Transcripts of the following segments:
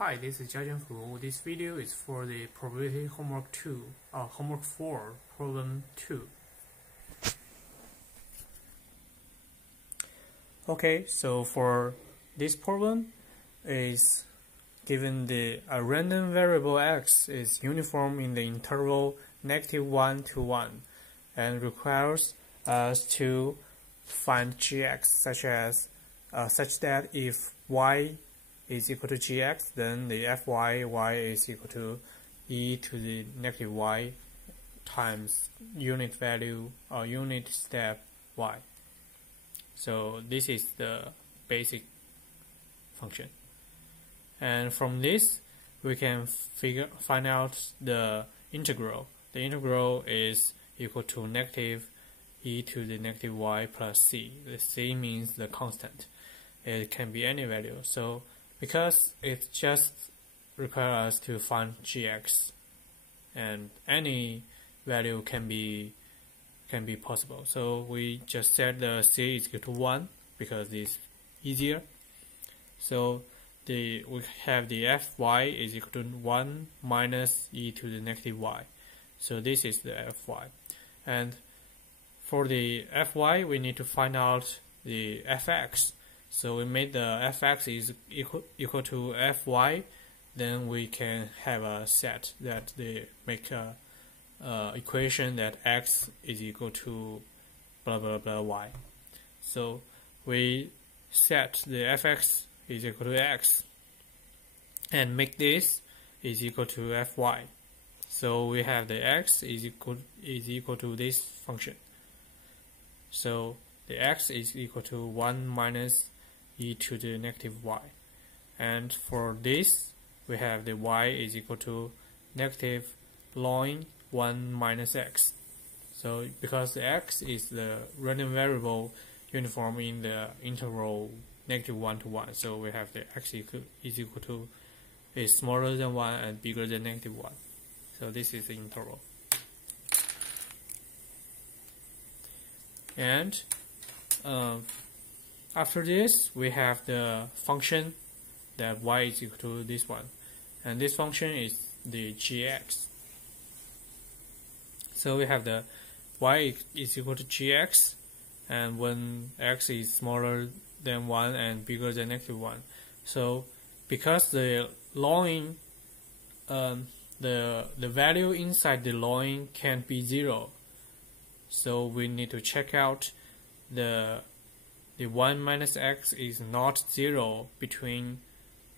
Hi, this is HW4. This video is for the probability homework 2, homework 4, problem 2. Okay, so for this problem is given a random variable x is uniform in the interval -1 to 1 and requires us to find gx such that if y is equal to gx, then the y is equal to e to the negative y times unit value or unit step y. So this is the basic function, and from this we can find out the integral. The integral is equal to negative e to the negative y plus c. The c means the constant. It can be any value. So because it just requires us to find gx, and any value can be possible. So we just set the c is equal to 1 because it's easier. So we have the fy is equal to 1 minus e to the negative y. So this is the fy. And for the fy, we need to find out the fx. So we made the fx is equal to fy, then we can have a set that they make a equation that x is equal to blah blah blah y. So we set the fx is equal to x and make this is equal to fy. So we have the x is equal to this function. So the x is equal to 1 minus e to the negative y, and for this we have the y is equal to negative ln 1 minus x. So because the x is the random variable uniform in the interval -1 to 1, so we have the x is equal to is smaller than 1 and bigger than -1. So this is the interval. And after this, we have the function that y is equal to this one, and this function is the gx. So we have the y is equal to gx, and when x is smaller than 1 and bigger than -1. So because the ln the value inside the ln can't be 0, so we need to check out the 1 minus x is not 0 between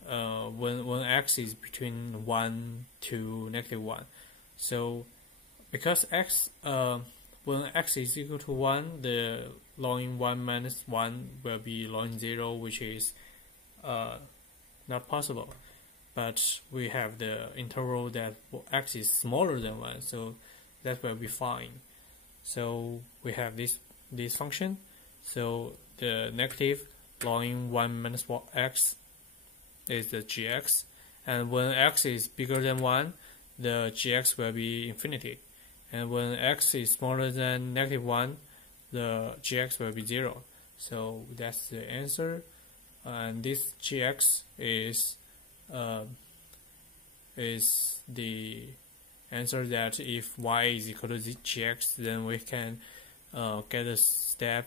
when x is between 1 to -1. So because x when x is equal to 1, the ln 1 minus 1 will be ln 0, which is not possible. But we have the interval that x is smaller than 1, so that will be fine. So we have this function. So the negative ln 1 minus x is the gx, and when x is bigger than 1, the gx will be infinity, and when x is smaller than -1, the gx will be 0. So that's the answer, and this gx is the answer that if y is equal to gx, then we can get a step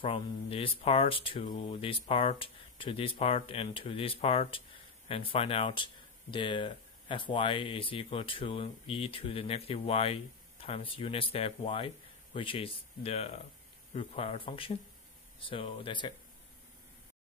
from this part to this part to this part and to this part, and find out the fy is equal to e to the negative y times unit step y, which is the required function. So that's it.